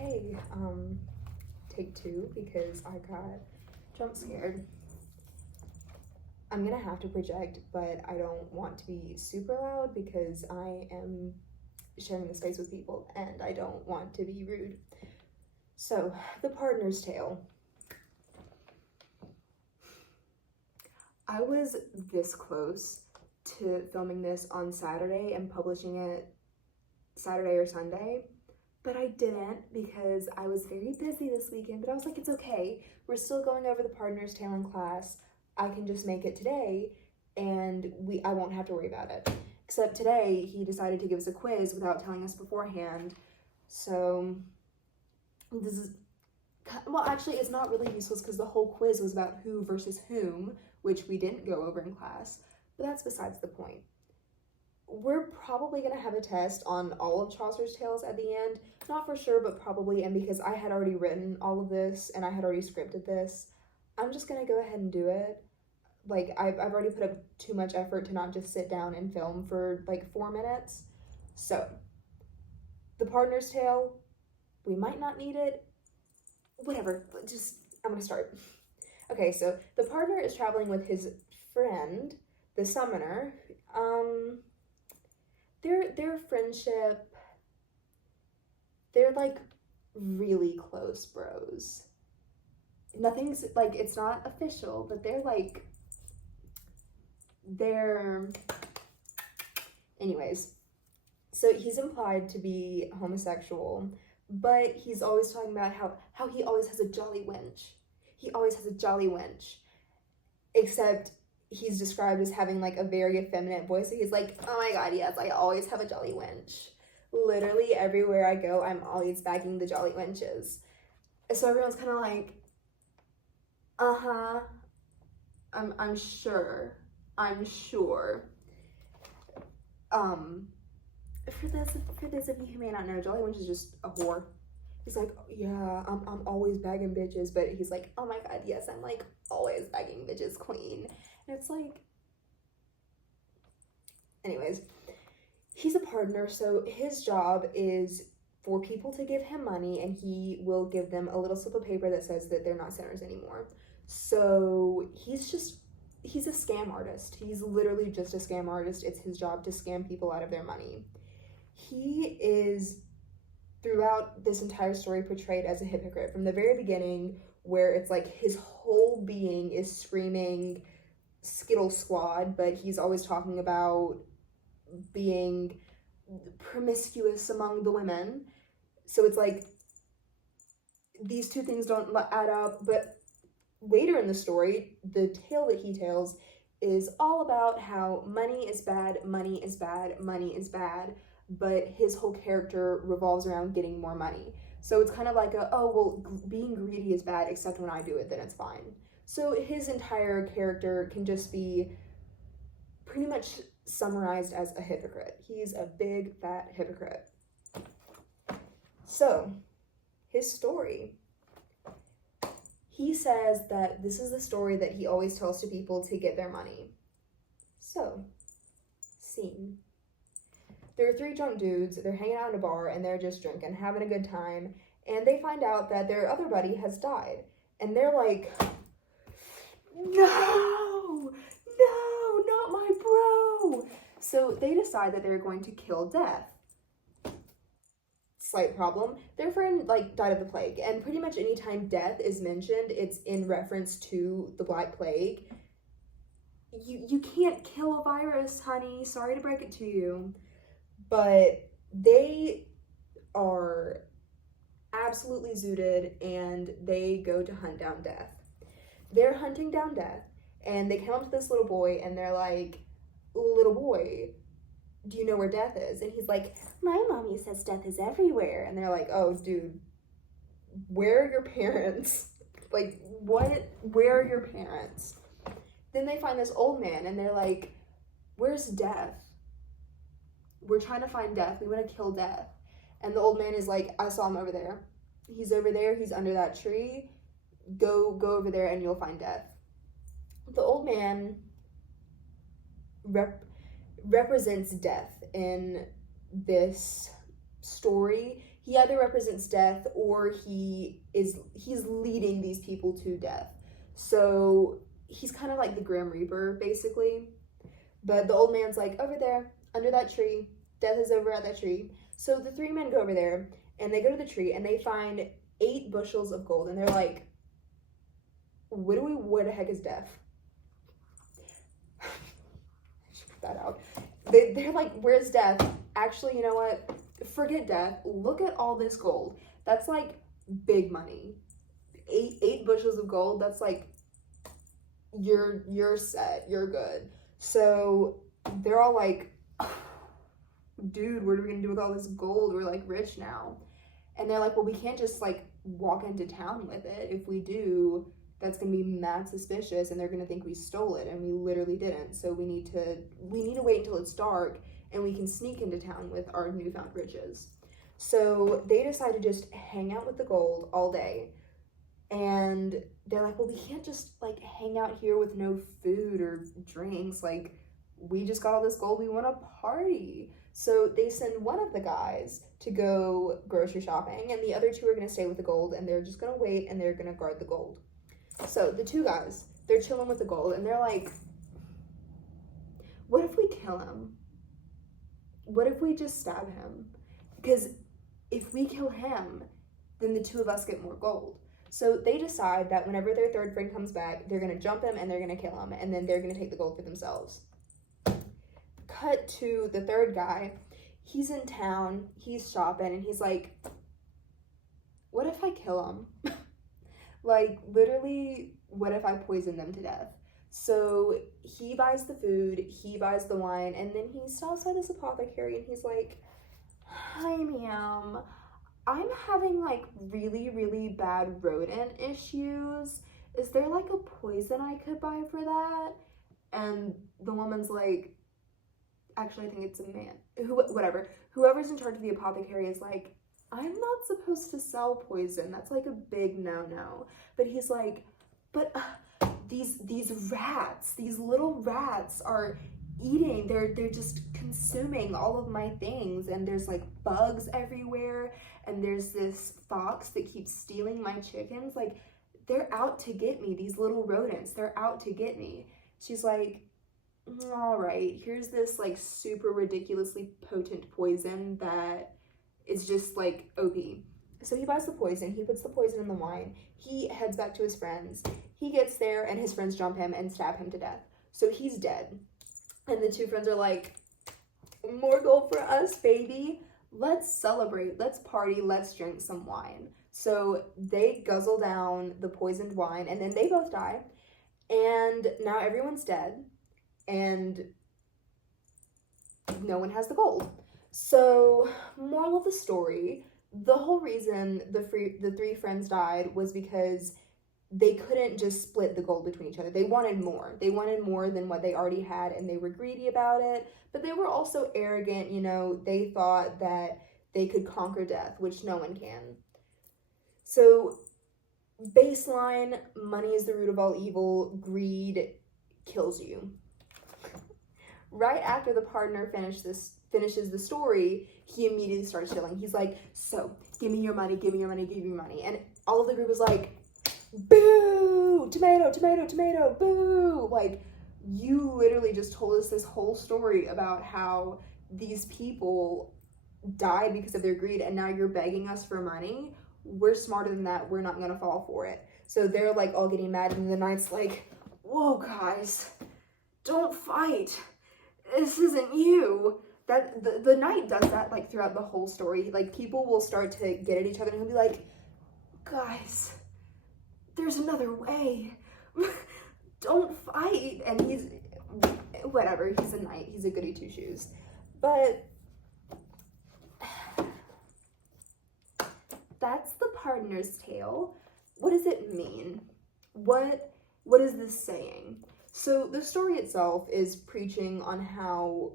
Okay, take two because I got jump scared. I'm gonna have to project, but I don't want to be super loud because I am sharing the space with people and I don't want to be rude. So, The Partner's Tale. I was this close to filming this on Saturday and publishing it Saturday or Sunday, but I didn't because I was very busy this weekend. But I was like, it's okay. We're still going over The Partner's Tale in class. I can just make it today and I won't have to worry about it. Except today he decided to give us a quiz without telling us beforehand. So this is, well, actually it's not really useless because the whole quiz was about who versus whom, which we didn't go over in class, but that's besides the point. We're probably going to have a test on all of Chaucer's tales at the end. Not for sure, but probably, and because I had already written all of this and I had already scripted this, I'm just going to go ahead and do it. Like, I've already put up too much effort to not just sit down and film for like 4 minutes. So, The Partner's Tale, we might not need it. Whatever, I'm going to start. Okay, so the partner is traveling with his friend, the summoner. Their friendship, they're like really close bros. Nothing's like, it's not official, but anyways. So he's implied to be homosexual, but he's always talking about how he always has a jolly wench. He always has a jolly wench. Except he's described as having like a very effeminate voice. So he's like, oh my god, yes, I always have a jolly wench. Literally everywhere I go, I'm always bagging the jolly wenches. So everyone's kind of like, uh-huh, I'm sure. For those of you who may not know, jolly wench is just a whore. He's like, yeah, I'm always bagging bitches, but he's like, oh my god, yes, I'm like always bagging bitches queen. And it's like, anyways, he's a partner, so his job is for people to give him money, and he will give them a little slip of paper that says that they're not sinners anymore. So he's a scam artist. He's literally just a scam artist. It's his job to scam people out of their money. He is, throughout this entire story, portrayed as a hypocrite from the very beginning, where it's like his whole being is screaming Skittle Squad, but he's always talking about being promiscuous among the women. So it's like these two things don't add up. But later in the story, the tale that he tells is all about how money is bad, money is bad, money is bad, but his whole character revolves around getting more money. So it's kind of like being greedy is bad, except when I do it, then it's fine. So his entire character can just be pretty much summarized as a hypocrite. He's a big, fat hypocrite. So, his story. He says that this is the story that he always tells to people to get their money. So, scene. There are 3 drunk dudes, they're hanging out in a bar, and they're just drinking, having a good time, and they find out that their other buddy has died. And they're like, no, not my bro. So they decide that they're going to kill Death. Slight problem. Their friend died of the plague, and pretty much anytime Death is mentioned, it's in reference to the Black Plague. You can't kill a virus, honey. Sorry to break it to you. But they are absolutely zooted, and they go to hunt down Death. They're hunting down Death, and they come up to this little boy, and they're like, little boy, do you know where Death is? And he's like, my mommy says Death is everywhere. And they're like, oh, dude, where are your parents? Like, what? Where are your parents? Then they find this old man, and they're like, where's Death? We're trying to find Death. We want to kill Death. And the old man is like, I saw him over there. He's over there. He's under that tree. Go over there and you'll find Death. The old man represents Death in this story. he either represents death or he's leading these people to death. So he's kind of like the Grim Reaper, basically. But the old man's like, over there, under that tree, death is over at that tree. So the three men go over there, and they go to the tree, and they find 8 bushels of gold, and they're like, where the heck is death? I should put that out. They're like, where's death? Actually, you know what? Forget death. Look at all this gold. That's like big money. 8 bushels of gold, that's like, you're set, you're good. So they're all like, oh, dude, what are we gonna do with all this gold? We're like rich now. And they're like, well, we can't just like walk into town with it. If we do, that's gonna be mad suspicious and they're gonna think we stole it, and we literally didn't. So we need to wait until it's dark and we can sneak into town with our newfound riches. So they decide to just hang out with the gold all day. And they're like, well, we can't just like hang out here with no food or drinks. Like, we just got all this gold, we want to party. So they send one of the guys to go grocery shopping, and the other 2 are going to stay with the gold, and they're just going to wait, and they're going to guard the gold. So the 2 guys, they're chilling with the gold, and they're like, what if we kill him? What if we just stab him? Because if we kill him, then the 2 of us get more gold. So they decide that whenever their third friend comes back, they're going to jump him and they're going to kill him, and then they're going to take the gold for themselves. Cut to the third guy. He's in town, he's shopping, and he's like, what if I kill him? Like, literally, what if I poison them to death? So he buys the food, he buys the wine, and then he stops by this apothecary and he's like, hi, ma'am. I'm having like really, really bad rodent issues. Is there like a poison I could buy for that? And the woman's like, actually, I think it's a man. Whatever. Whoever's in charge of the apothecary is like, I'm not supposed to sell poison. That's like a big no-no. But he's like, but these rats, these little rats are eating, they're just consuming all of my things, and there's like bugs everywhere, and there's this fox that keeps stealing my chickens. Like, they're out to get me, these little rodents, they're out to get me. She's like, all right, here's this like super ridiculously potent poison that is just like OP. So he buys the poison, he puts the poison in the wine, he heads back to his friends, he gets there, and his friends jump him and stab him to death. So he's dead. And the 2 friends are like, more gold for us, baby. Let's celebrate, let's party, let's drink some wine. So they guzzle down the poisoned wine, and then they both die. And now everyone's dead, and no one has the gold. So, moral of the story, the whole reason the 3 friends died was because they couldn't just split the gold between each other. They wanted more. They wanted more than what they already had, and they were greedy about it. But they were also arrogant, you know. They thought that they could conquer death, which no one can. So, baseline, money is the root of all evil. Greed kills you. Right after the partner finishes the story, he immediately starts chilling. He's like, so, give me your money, give me your money, give me your money. And all of the group is like, boo, tomato, tomato, tomato, boo. Like, you literally just told us this whole story about how these people died because of their greed, and now you're begging us for money. We're smarter than that. We're not going to fall for it. So they're like all getting mad, and the knight's like, whoa, guys, don't fight. This isn't you. That the knight does that like throughout the whole story. Like, people will start to get at each other, and he'll be like, guys, there's another way. Don't fight. And he's whatever, he's a knight, he's a goody two shoes. But that's the Pardoner's Tale. What does it mean? What is this saying? So the story itself is preaching on how,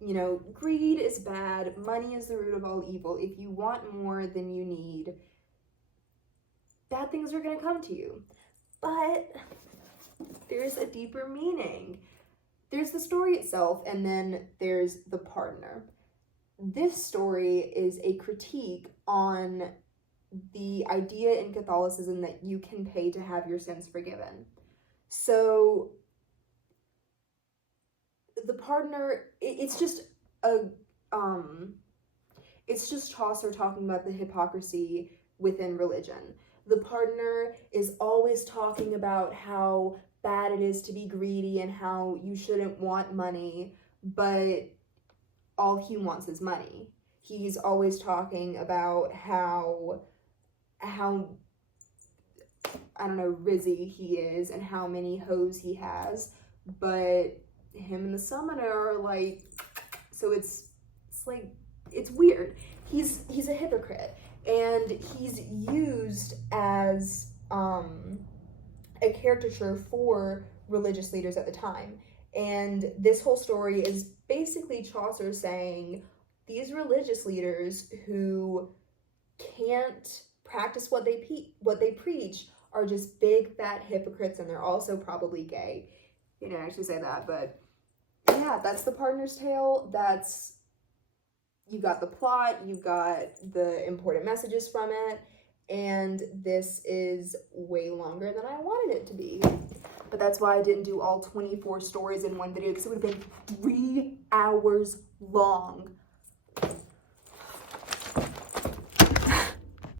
you know, greed is bad, money is the root of all evil. If you want more than you need, bad things are going to come to you. But there's a deeper meaning. There's the story itself, and then there's the pardoner. this story is a critique on the idea in Catholicism that you can pay to have your sins forgiven. So the pardoner, it's just Chaucer talking about the hypocrisy within religion. The pardoner is always talking about how bad it is to be greedy and how you shouldn't want money, but all he wants is money. He's always talking about how I don't know, rizzy he is and how many hoes he has, but him and the summoner are like, so it's like, it's weird. He's a hypocrite, and he's used as a caricature for religious leaders at the time. And this whole story is basically Chaucer saying these religious leaders who can't practice what they preach are just big fat hypocrites, and they're also probably gay. He didn't actually say that, but yeah, that's the Pardoner's Tale. You got the plot, you got the important messages from it, and this is way longer than I wanted it to be. But that's why I didn't do all 24 stories in one video, because it would have been 3 hours long.